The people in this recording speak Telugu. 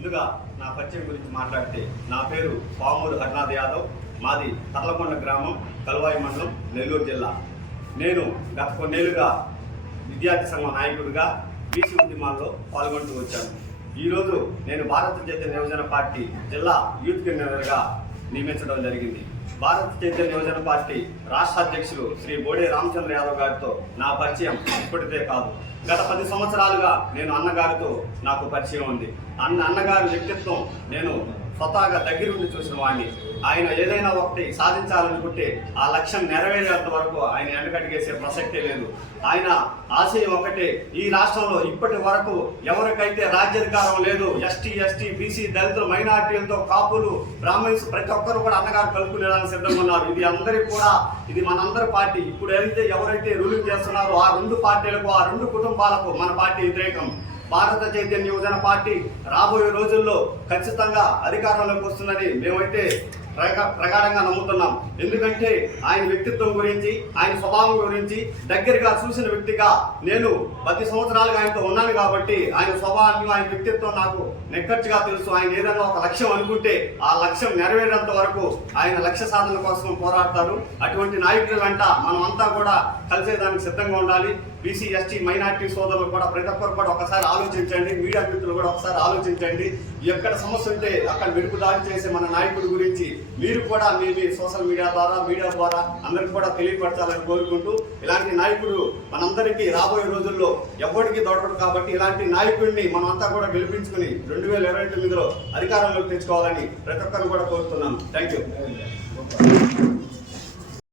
ముందుగా నా పరిచయం గురించి మాట్లాడితే నా పేరు పామూరు హరినాథ్ యాదవ్, మాది తర్లకొండ గ్రామం, కలువాయి మండలం, నెల్లూరు జిల్లా. నేను గత కొన్నేళ్లుగా విద్యార్థి సంఘం నాయకుడిగా బీసీ ఉద్యమాల్లో పాల్గొంటూ వచ్చాను. ఈరోజు నేను భారత చైతన్య యువజన పార్టీ జిల్లా యూత్ కన్వీనర్గా నియమించడం జరిగింది. భారత చైతన్య యువజన పార్టీ రాష్ట్ర అధ్యక్షులు శ్రీ బోడే రామచంద్ర యాదవ్ గారితో నా పరిచయం ఇప్పటిదే కాదు, గత 10 సంవత్సరాలుగా నేను అన్నగారితో నాకు పరిచయం ఉంది. అన్నగారి వ్యక్తిత్వం నేను స్వతహాగా దగ్గరుండి చూసిన వాడిని. ఆయన ఏదైనా ఒకటి సాధించాలనుకుంటే ఆ లక్ష్యం నెరవేరేంత వరకు ఆయన వెనకడిగేసే ప్రసక్తే లేదు. ఆయన ఆశయం ఒకటే, ఈ రాష్ట్రంలో ఇప్పటి వరకు ఎవరికైతే రాజ్యాధికారం లేదు, ఎస్టీ, బీసీ, దళితులు, మైనార్టీలతో కాపులు, బ్రాహ్మణ్స్ ప్రతి ఒక్కరు కూడా అన్నగారు కలుపుకునేదానికి సిద్ధంగా ఉన్నారు. ఇది మనందరి పార్టీ. ఇప్పుడు ఎవరైతే రూలింగ్ చేస్తున్నారో ఆ 2 పార్టీలకు, ఆ 2 కుటుంబాలకు మన పార్టీ వ్యతిరేకం. భారత చైతన్య యువజన పార్టీ రాబోయే రోజుల్లో ఖచ్చితంగా అధికారంలోకి వస్తుందని మేమైతే ప్రగాఢంగా నమ్ముతున్నాం. ఎందుకంటే ఆయన వ్యక్తిత్వం గురించి, ఆయన స్వభావం గురించి దగ్గరగా చూసిన వ్యక్తిగా నేను 10 సంవత్సరాలుగా ఆయనతో ఉన్నాను కాబట్టి ఆయన స్వభావాన్ని, ఆయన వ్యక్తిత్వం నాకు నెక్కచ్చిగా తెలుసు. ఆయన ఏదైనా ఒక లక్ష్యం అనుకుంటే ఆ లక్ష్యం నెరవేరేంత వరకు ఆయన లక్ష్య సాధన కోసం పోరాడతారు. అటువంటి నాయకుల వెంట మనం అంతా కూడా కలిసేదానికి సిద్ధంగా ఉండాలి. బీసీ, ఎస్టీ, మైనార్టీ సోదరులు కూడా ప్రతి ఒక్కరు కూడా ఒకసారి ఆలోచించండి. మీడియా మిత్రులు కూడా ఒకసారి ఆలోచించండి. ఎక్కడ సమస్య ఉంటే అక్కడ వెనుక దాడి చేసే మన నాయకుడి గురించి మీరు కూడా మీ సోషల్ మీడియా ద్వారా అందరికీ కూడా తెలియపరచాలని కోరుకుంటూ, ఇలాంటి నాయకుడు మనందరికీ రాబోయే రోజుల్లో ఎవ్వడికి దొరకడు కాబట్టి ఇలాంటి నాయకుడిని మనం అంతా కూడా గెలిపించుకుని 2029లో అధికారంలోకి తెచ్చుకోవాలని ప్రతి ఒక్కరిని కూడా కోరుతున్నాను. Thank you.